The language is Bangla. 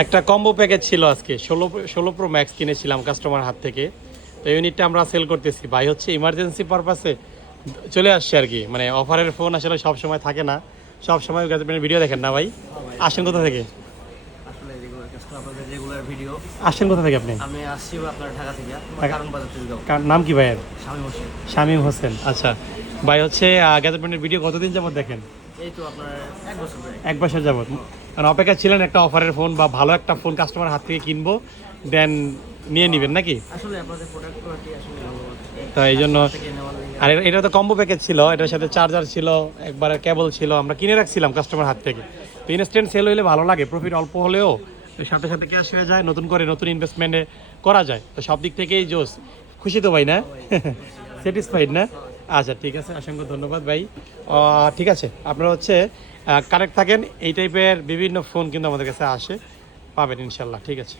একটা কম্বো প্যাকেজ ছিল আজকে 16 প্রো ম্যাক্স কিনেছিলাম কাস্টমার হাত থেকে। তো ইউনিটটা আমরা সেল করতেছি ভাই, হচ্ছে ইমার্জেন্সি পারপাসে চলে আসছে আর কি। মানে অফারের ফোন আসলে সব সময় থাকে না, সব সময় ভিডিও দেখেন না ভাই। আসেন কোথা থেকে? আসলে রেগুলার কাস্টমার, আপনাদের রেগুলার ভিডিও। আসেন কোথা থেকে আপনি? আমি আসছি আপনার ঢাকা থেকে, কারণ বাজার থেকে যাবো। নাম কি ভাইয়ের? শামীম হোসেন। শামীম হোসেন, আচ্ছা। ভাই হচ্ছে গ্যাজেটমেন্টের ভিডিও কতদিন যাবত দেখেন? এই তো আপনার 1 বছর ধরে। 1 বছর যাবত। মানে অপেক্ষা ছিলেন একটা অফারের ফোন বা ভালো একটা ফোন কাস্টমার হাত থেকে কিনবো, দেন নিয়ে নেবেন নাকি? আসলে আপনাদের প্রোডাক্ট কোয়ালিটি আসলে ভালো। তো এই জন্য। কাস্টমার থেকে নেওয়ার লাগে। আর এটা তো কম্বো প্যাকেজ ছিল, এটার সাথে চার্জার ছিল, একবারে কেবল ছিল, আমরা কিনে রাখছিলাম কাস্টমার হাত থেকে। তো ইনস্ট্যান্ট সেল হলে ভালো লাগে, প্রফিট অল্প হলেও সাথে সাথে ক্যাশ হয়ে যায়, নতুন করে নতুন ইনভেস্টমেন্টে করা যায়। তো সব দিক থেকেই জোস। খুশি তো ভাই না? স্যাটিসফাইড না? আচ্ছা ঠিক আছে, অসংখ্য ধন্যবাদ ভাই। ঠিক আছে, আপনারা হচ্ছে কানেক্ট থাকেন, এই টাইপের বিভিন্ন ফোন কিন্তু আমাদের কাছে আসে, পাবেন ইনশাল্লাহ। ঠিক আছে।